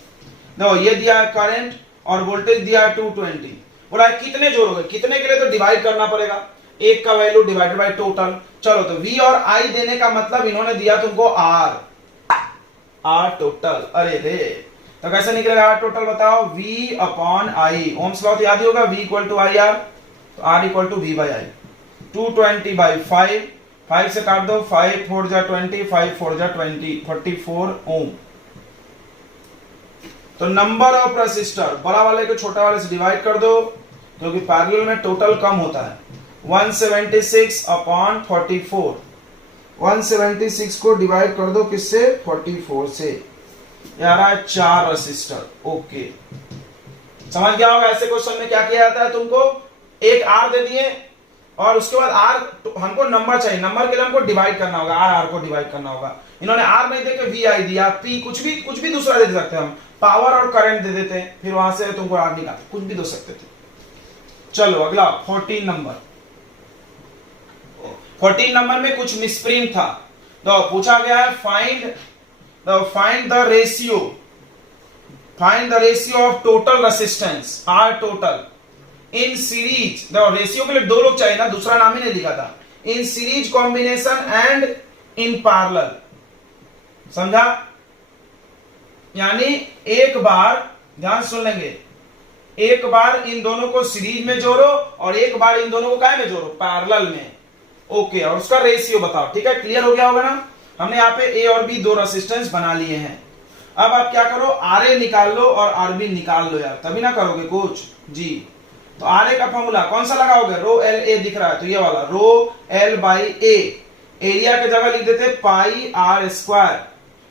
देखो ये दिया है करंट और वोल्टेज दिया है 220, बोला है कितने जोड़ोगे, कितने के लिए तो डिवाइड करना पड़ेगा, एक का वैल्यू डिवाइडेड बाय टोटल। चलो तो V और I देने का मतलब इन्होंने दिया तुमको R टोटल। अरे रे, तो कैसे निकलेगा R टोटल बताओ, V upon I, ohm's law तो याद ही होगा, V इक्वल टू IR, तो R equal to V by I। 220 by 5, 5 से काट दो, 5 4 जा 20, 5 4 जा 20, 44 ओम। तो नंबर ऑफ रेसिस्टर बड़ा वाले को छोटा वाले से डिवाइड कर दो, क्योंकि पैरेलल में टोटल कम होता है। 176 अपॉन 44, 176 को डिवाइड कर दो किससे, 44 से, यार 4 रसिस्टर। ओके, समझ गया होगा ऐसे क्वेश्चन में क्या किया जाता है, तुमको एक आर दे दिए और उसके बाद आर, हमको नंबर चाहिए, नंबर के लिए हमको डिवाइड करना होगा, आर को डिवाइड करना होगा। इन्होंने आर नहीं देके वी आई दिया, पी कुछ भी दूसरा दे सकते हैं हम, पावर और करंट दे देते हैं, फिर वहां से तुमको आर निकाल कुछ भी दे सकते थे। चलो अगला 14 नंबर। 14 नंबर में कुछ मिसप्रिंट था, तो पूछा गया है find the ratio of total resistance R total in series. देखो रेशियो के लिए 2 लोग चाहिए ना, दूसरा नाम ही नहीं लिखा था। In series combination and in parallel, समझा? यानी एक बार ध्यान सुन लेंगे, एक बार इन दोनों को सीरीज में जोड़ो और एक बार इन दोनों को काय में जोड़ो, पैरेलल में। ओके, और उसका रेशियो बताओ। ठीक है, क्लियर हो गया होगा ना? हमने यहाँ पे ए और बी 2 रेसिस्टेंस बना लिए हैं। अब आप क्या करो, आर ए निकाल लो और आर बी निकाल लो यार, तभी ना करोगे कुछ जी। तो आर ए का फॉर्मूला कौन सा लगाओगे, रो एल ए दिख रहा है तो ये वाला रो एल बाई ए, एरिया की जगह लिख देते पाई आर स्क्वायर।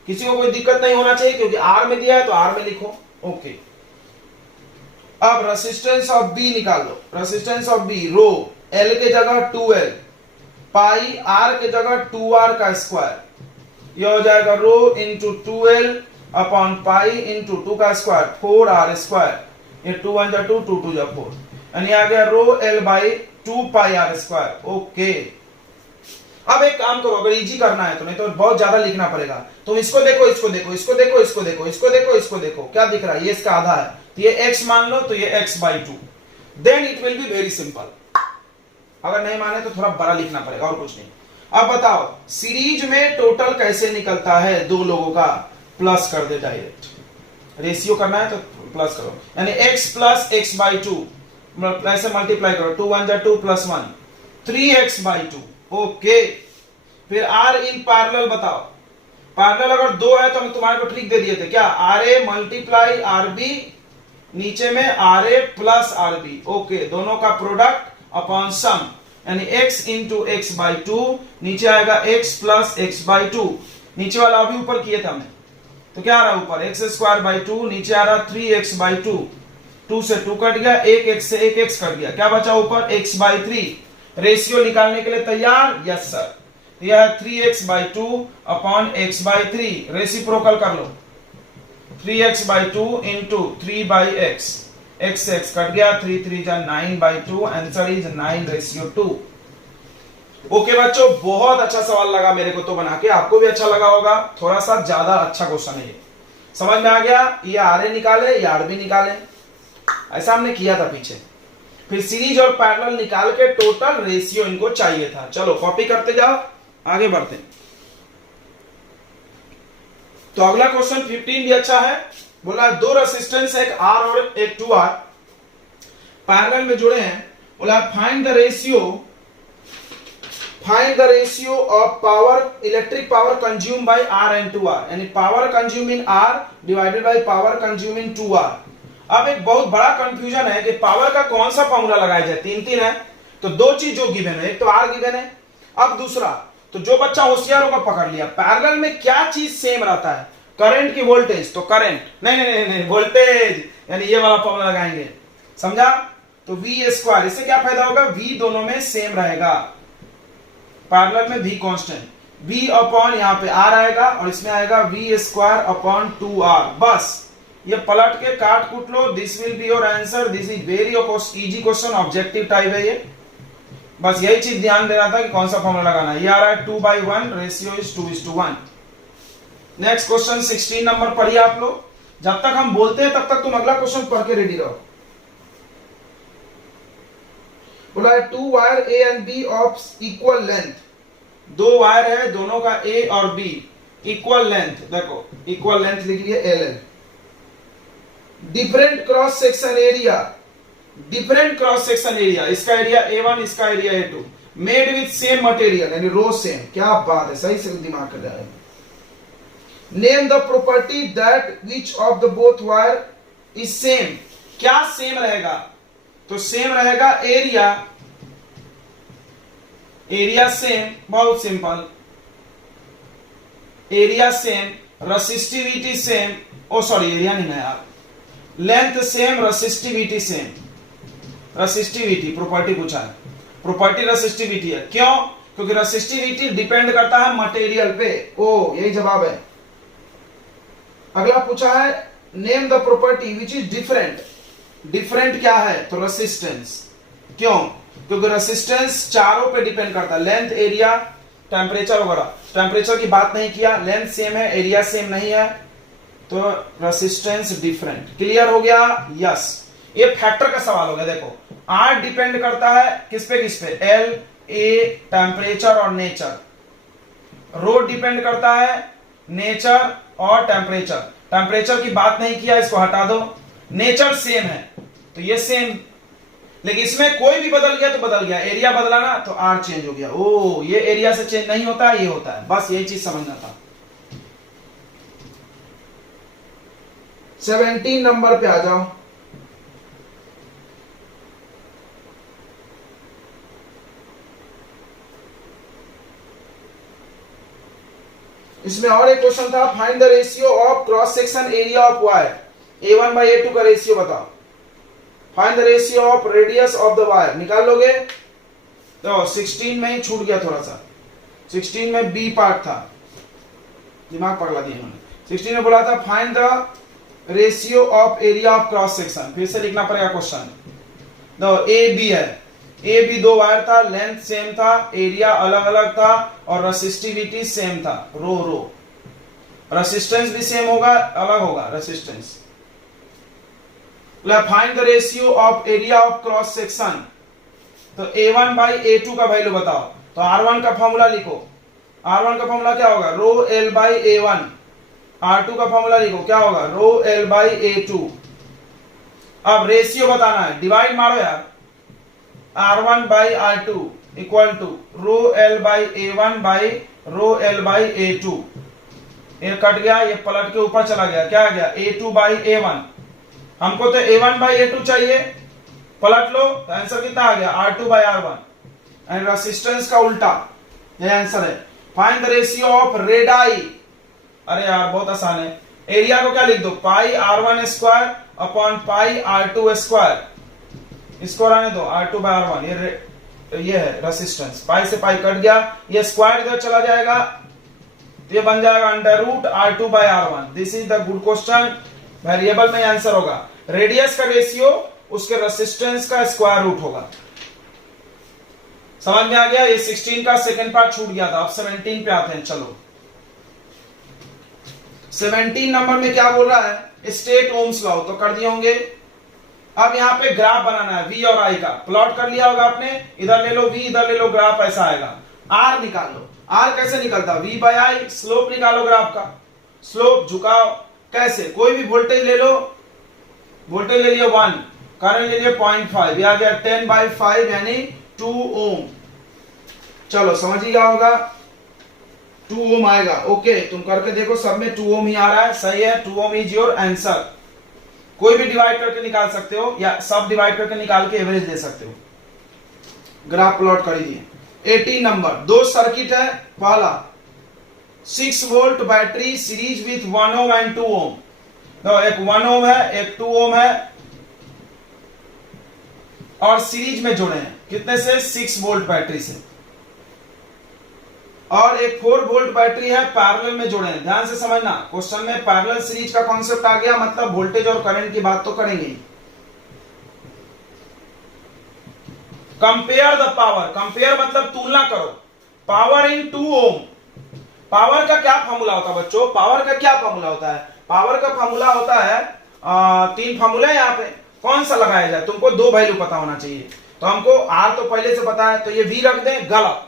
किसी को कोई दिक्कत नहीं होना चाहिए क्योंकि आर में दिया है तो आर में लिखो। ओके, अब रेसिस्टेंस ऑफ बी निकाल लो, resistance of B rho L के जगह 2L, पाई आर के जगह 2R का स्क्वायर, यह हो जाएगा rho into 2L upon pi into 2 का स्क्वायर 4R स्क्वायर, ये 2 1 जा 2 2 2 जा 4, यानी आ गया rho L by 2 pi R square. Okay, अब एक काम करो, अगर इजी करना है तो, नहीं तो बहुत ज्यादा लिखना पड़ेगा। तुम इसको देखो, इसको देखो, इसको देखो, इसको देखो, इसको देखो, इसको देखो, क्या दिख रहा है, ये इसका आधा है तो ये x मान लो, तो ये x by 2, then it will be very simple. अगर नहीं माने तो थोड़ा बड़ा लिखना पड़ेगा और कुछ नहीं। अब बताओ सीरीज में टोटल कैसे निकलता है, 2 लोगों का, प्लस कर दे डायरेक्ट, रेशियो करना है तो प्लस करो, यानी x प्लस x बाई 2 ऐसे मल्टीप्लाई करो, 2 1 जा 2 प्लस 1 3x बाई 2। ओके, फिर R इन पैरेलल बताओ, पैरेलल अगर 2 है तो हम तुम्हारे को ट्रिक दे दिए थे क्या, RA मल्टीप्लाई RB, नीचे में RA प्लस RB। ओके, दोनों का प्रोडक्ट अपॉन सम, यानी x इंटू एक्स बाई 2, नीचे आएगा x प्लस x बाई 2, नीचे वाला अभी ऊपर किए थे हमने, तो क्या आ रहा है ऊपर x स्क्वायर बाई 2, नीचे आ रहा 3x बाई 2, 2 से 2 कट गया, 1x से 1x कट गया, क्या बचा ऊपर x बाई 3। रेशियो निकालने के लिए तैयार, यस सर, यह है 3x by 2 upon x by 3, reciprocal कर लो, 3x by 2 into 3 by x, x से x कट गया, 3 3 जा 9 बाई 2, आंसर इज 9:2। ओके बच्चों, बहुत अच्छा सवाल लगा मेरे को तो बना के, आपको भी अच्छा लगा होगा, थोड़ा सा ज्यादा अच्छा क्वेश्चन है ये, समझ में आ गया। ये आर निकाले, ये आर बी निकाले, ऐसा हमने किया था पीछे। फिर सीरीज और पैरेलल निकाल के टोटल रेशियो इनको चाहिए था। चलो कॉपी करते जाओ, आगे बढ़ते हैं। तो अगला क्वेश्चन 15 भी अच्छा है, बोला 2 रेसिस्टेंस, एक आर और एक 2R पैरेलल में जुड़े हैं, बोला find the ratio of power, electric power consume by R and 2R, यानी power consume in R divided by power consume in 2R। अब एक बहुत बड़ा कंफ्यूजन है कि पावर का कौन सा फॉर्मूला लगाया जाए, 3 है, तो 2 चीज जो गिवन है, एक तो R गिवन है, अब दूसरा, तो जो बच्चा होशियार होगा पकड़ लिया, पैरेलल में क्या चीज सेम रहता है, करंट की वोल्टेज, तो करंट नहीं वोल्टेज, यानी ये वाला फॉर्मूला लगाएंगे, समझा। तो V स्क्वायर, इससे क्या फायदा होगा, V दोनों में सेम रहेगा, पैरेलल में V कांस्टेंट, V अपॉन यहाँ पे R आएगा और इसमें आएगा V स्क्वायर अपॉन 2R, बस ये पलट के काट कूट लो, this will be your answer. This is very easy question, objective type है ये, बस यही चीज ध्यान देना था कि कौन सा फॉर्मूला लगाना है। ये आ रहा है 2/1, ratio is 2:1। Next question 16 number पढ़िए आप लोग, जब तक हम बोलते हैं तब तक तुम अगला क्वेश्चन पढ़ के रेडी रहो। बोला है 2 wire A and B of equal length, 2 wire है, दोनों का ए और बी इक्वल लेंथ, देखो इक्वल लेंथ लिख लिए LL, different cross section area, different cross section area, इसका एरिया A1, इसका area A2, made with same material, यानी रो सेम, क्या बात है, सही से दिमाग कर जाए। Name the property that which of the both wire is same, क्या सेम रहेगा, तो सेम रहेगा एरिया एरिया सेम, बहुत simple, area same, resistivity same, oh sorry area नहीं है यार, length same, resistivity same, resistivity property पूछा है, प्रॉपर्टी रेसिस्टिविटी है, क्यों? क्योंकि रेसिस्टिविटी डिपेंड करता है मटेरियल पे, ओ यही जवाब है। अगला पूछा है name the property which is different, different क्या है? तो रेसिस्टेंस, क्यों? क्योंकि रेसिस्टेंस चारों पे डिपेंड करता है, लेंथ, एरिया, टेम्परेचर वगैरह। टेम्परेचर की बात नहीं किया, लेंथ सेम है, एरिया सेम नहीं है, तो रेसिस्टेंस डिफरेंट। क्लियर हो गया? यस। ये फैक्टर का सवाल हो गया। देखो आर डिपेंड करता है किस पे, किस पे? एल, ए, टेम्परेचर और नेचर। रो डिपेंड करता है नेचर और टेम्परेचर। टेम्परेचर की बात नहीं किया, इसको हटा दो। नेचर सेम है तो ये सेम, लेकिन इसमें कोई भी बदल गया तो बदल गया, एरिया बदला ना तो आर चेंज हो गया। ओ ये एरिया से चेंज नहीं होता है, ये होता है, बस यही चीज समझना था। 17 नंबर पे आ जाओ। इसमें और एक क्वेश्चन था, find the ratio of cross section area of wire, A1 by A2 का रेशियो बताओ। Find the ratio of radius of the wire, निकाल लोगे? तो 16 में ही छूट गया थोड़ा सा, 16 में बी पार्ट था, दिमाग पगला दिया मैंने। 16 में बोला था find the ratio of area of cross section, फिर से लिखना पड़ेगा क्वेश्चन। तो ए बी है, ए बी दो वायर था, लेंथ सेम था, एरिया अलग अलग था और रेसिस्टिविटी सेम था, रो रो। रेसिस्टेंस भी सेम होगा, अलग होगा resistance. Find the ratio of area of cross section, तो A1 by A2 का वैल्यू बताओ। तो R1 का फॉर्मूला लिखो, R1 का फॉर्मूला क्या होगा? रो L by A1। R2 का फॉर्मूला लिखो, क्या होगा? रो L by A2। अब रेशियो बताना है, डिवाइड मारो यार, R1 by R2 equal to rho L by A1 by rho L by A2। ये कट गया, ये पलट के ऊपर चला गया, क्या आ गया? A2 by A1। हमको तो A1 by A2 चाहिए, पलट लो तो आंसर कितना आ गया? R2 by R1। And resistance का उल्टा, ये आंसर है। Find the ratio of radii, अरे यार बहुत आसान है। एरिया को क्या लिख दो? पाई R1 square upon pi R2 square, इसको रहने दो R2 by R1। ये है रेसिस्टेंस, पाई से पाई कट गया, ये स्क्वायर इधर चला जाएगा, तो ये बन जाएगा under root R2 by R1। This is the good question, variable में आंसर होगा। रेडियस का रेशियो उसके रेसिस्टेंस का स्क्वायर रूट होगा। समझ में आ गया? ये 16 का सेकंड पार्ट छूट गया था। अब 17 पे आते हैं, चलो 17 नंबर में क्या बोल रहा है? स्टेट ओम्स लॉ, तो कर दिए होंगे। अब यहाँ पे ग्राफ बनाना है V और I का, प्लॉट कर लिया होगा आपने, इधर ले लो V, इधर ले लो, ग्राफ ऐसा आएगा। R निकाल लो, R कैसे निकलता? V by I। स्लोप निकालो ग्राफ का, स्लोप झुकाव कैसे? कोई भी वोल्टेज ले लो, वोल्टेज ले लिया 1, करंट ले लिया 0.5, आ गया 10 by 5 यानी 2 ओम। चलो समझ ही गया होगा, 2 ओम आएगा। ओके तुम करके देखो, सब में 2 ओम ही आ रहा है, सही है। 2 ओम इज योर आंसर। कोई भी डिवाइड करके निकाल सकते हो या सब डिवाइड करके निकाल के एवरेज दे सकते हो। ग्राफ प्लॉट कर दिए। 18 नंबर, दो सर्किट है। पहला 6 volt battery series with 1 ohm and 2 ओम। तो एक 1 ओम है, एक 2 ओम है और सीरीज में जोड़े हैं, कितने से? 6 वोल्ट बैटरी से। और एक 4 वोल्ट बैटरी है, पैरेलल में जोड़े हैं। ध्यान से समझना, क्वेश्चन में पैरेलल सीरीज का कॉन्सेप्ट आ गया, मतलब वोल्टेज और करंट की बात तो करेंगे। कंपेयर द पावर, कंपेयर मतलब तुलना करो, पावर इन 2 ओम। पावर का क्या फॉर्मूला होता है बच्चों? पावर का क्या फॉर्मूला होता है? पावर का फॉर्मूला होता है 3 फॉर्मूले यहाँ पे, कौन सा लगाया जाए? तुमको 2 वैल्यू पता होना चाहिए। तो हमको R तो पहले से पता है, तो ये V रख दें, गलत।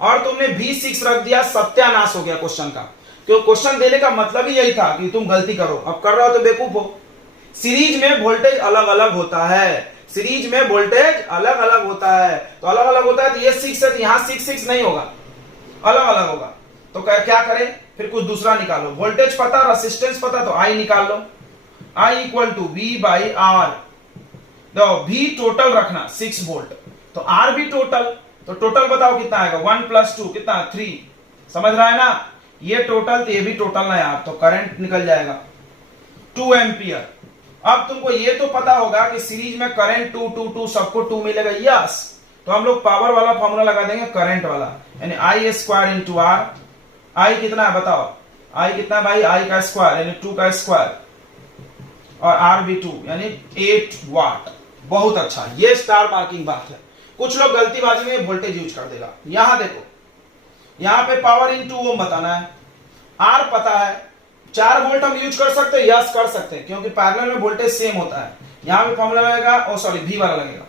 और तुमने V6 रख दिया, सत्यानाश हो गया क्वेश्चन का। क्यों? क्वेश्चन देने का मतलब ही यही था कि तुम गलती करो, अब कर रहे हो तो बेवकूफ हो। सीरीज में वोल्टेज अलग अलग होता है, सीरीज में वोल्टेज अलग अलग होता है, तो अलग अलग होता है, तो ये 6 है, तो यहां 6 नहीं होगा, अलग अलग होगा। तो क्या करें? फिर कुछ दूसरा निकालो। वोल्टेज पता, रेसिस्टेंस पता, तो I निकाल लो। I equal to V by R। V total रखना 6 वोल्ट, तो R भी टोटल, तो टोटल बताओ कितना आएगा, 1 + 2 कितना, 3। समझ रहा है ना, ये टोटल तो ये भी टोटल ना यार, तो करंट निकल जाएगा 2 एम्पियर। अब तुमको ये तो पता होगा कि सीरीज में करंट 2 2 2 सबको 2 मिलेगा, यस। तो हम लोग पावर वाला फॉर्मूला लगा देंगे करंट वाला, यानी I² × R। I कितना है बताओ, I कितना है भाई, I का स्क्वायर यानी 2 का स्क्वायर, और R भी 2 यानी 8 वाट। बहुत अच्छा, ये स्टार मार्किंग बात है। कुछ लोग गलतीबाजी में वोल्टेज यूज कर देगा। यहां देखो, यहां पे पावर इन 2 ओम बताना है, R पता है, 4 वोल्ट हम यूज कर सकते हैं, यस कर सकते हैं, क्योंकि पैरेलल में वोल्टेज सेम होता है। यहां पे फॉर्मूला लगेगा, ओ सॉरी V वाला लगेगा,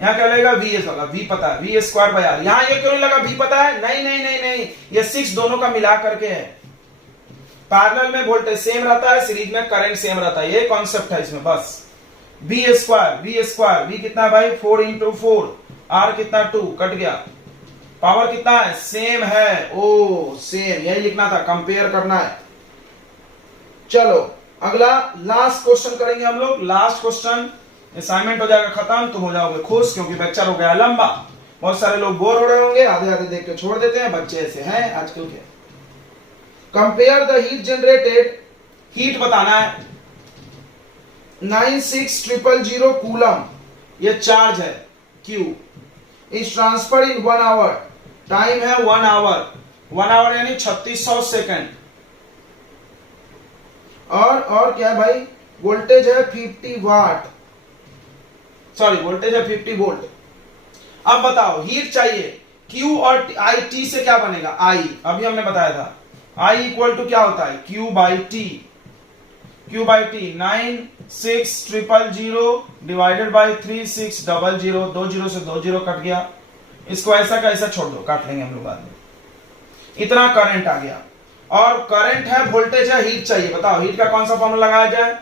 यहां क्या लगेगा, VS वाला, V पता है, V²/R। यहां ये क्यों नहीं लगा, V पता है, नहीं नहीं नहीं नहीं, ये 6 दोनों का मिला करके है। पैरेलल में वोल्टेज सेम रहता है, सीरीज में करंट सेम रहता है, ये कॉन्सेप्ट है इसमें बस। V² V कितना है भाई, 4 × 4, R कितना 2, कट गया। पावर कितना है, सेम है, ओ सेम, यही लिखना था, कंपेयर करना है। चलो अगला लास्ट क्वेश्चन करेंगे हम लोग। लास्ट क्वेश्चन, असाइनमेंट हो जाएगा खत्म, तुम हो जाओगे खुश, क्योंकि लेक्चर हो गया लंबा। बहुत सारे लोग बोर हो रहे होंगे, आधे आधे देख के छोड़ देते हैं, बच्चे ऐसे हैं आजकल के। Compare the heat generated, heat बताना है, 96000 कूलम, ये चार्ज है Q, is transfer in 1 hour, time है 1 आवर, 1 आवर यानी 3600 सेकंड, और क्या है भाई, वोल्टेज है 50 वाट, सॉरी वोल्टेज है 50 वोल्ट। अब बताओ हीट चाहिए, Q और I, T से क्या बनेगा, I, अभी हमने बताया था, I = क्या होता है, Q/T, Q/T 96000 डिवाइडेड बाय 3600, 2 0 से 2 0 कट गया, इसको ऐसा का ऐसा छोड़ दो, काट लेंगे हम लोग बाद में। इतना करंट आ गया, और करंट है, वोल्टेज है, हीट चाहिए। बताओ हीट का कौन सा फॉर्मूला लगाया जाए,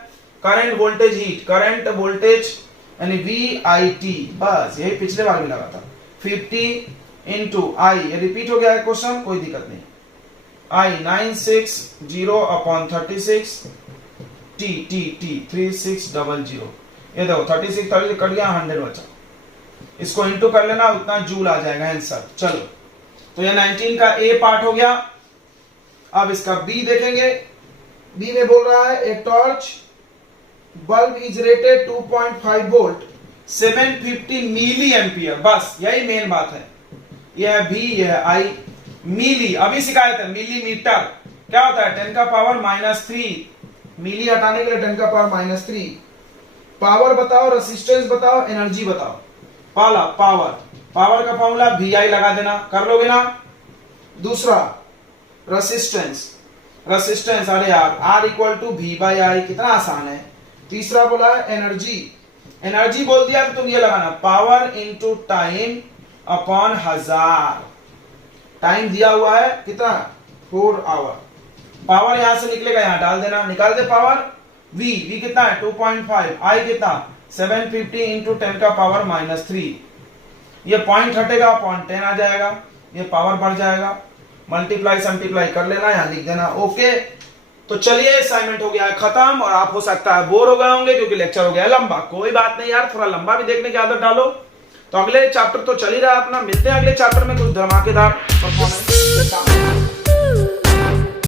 current voltage heat, current voltage यानी VIT, बस यही पिछले बार भी लगा था, 50 × I, ये रिपीट हो गया है क्वेश्चन, कोई दिक्कत नहीं। I 960/36 T 3600, ये देखो 36 कट गया, 100 बचा, इसको इंटू कर लेना, उतना जूल आ जाएगा आंसर। चलो तो ये 19 का A पार्ट हो गया। अब इसका B देखेंगे। B में बोल रहा है एक torch bulb is rated 2.5 volt 750 milli ampere, बस यही मेन बात है। यह है B, यह है I। मिली अभी सिखाया था, मिलीमीटर क्या होता है, 10 का पावर -3, मिली हटाने के लिए 10 का पावर -3। पावर बताओ, रेसिस्टेंस बताओ, एनर्जी बताओ। पहला पावर, पावर का फॉर्मूला VI लगा देना, कर लोगे ना। दूसरा रेसिस्टेंस, रेसिस्टेंस अरे यार R = V/I, कितना आसान है। तीसरा बोला है एनर्जी, एनर्जी बोल दिया तो तुम ये लगाना, पावर × टाइम अपॉन 1000। टाइम दिया हुआ है कितना, 4 आवर। पावर यहां से निकलेगा, यहां डाल देना, निकाल दे पावर। V कितना है 2.5, I कितना 750 × 10 का पावर -3। ये पॉइंट हटेगा, पॉइंट 10 आ जाएगा, ये पावर बढ़ जाएगा, मल्टीप्लाई सल्टीप्लाई कर लेना, यहां लिख देना, ओके। तो चलिए असाइनमेंट हो गया है खत्म, और आप हो सकता है बोर हो गए होंगे क्योंकि लेक्चर हो गया लंबा। कोई बात नहीं यार, थोड़ा लंबा भी देखने की आदत डालो। तो अगले चैप्टर तो चल ही रहा है अपना, मिलते हैं अगले चैप्टर में कुछ धमाकेदार परफॉर्मेंस के साथ।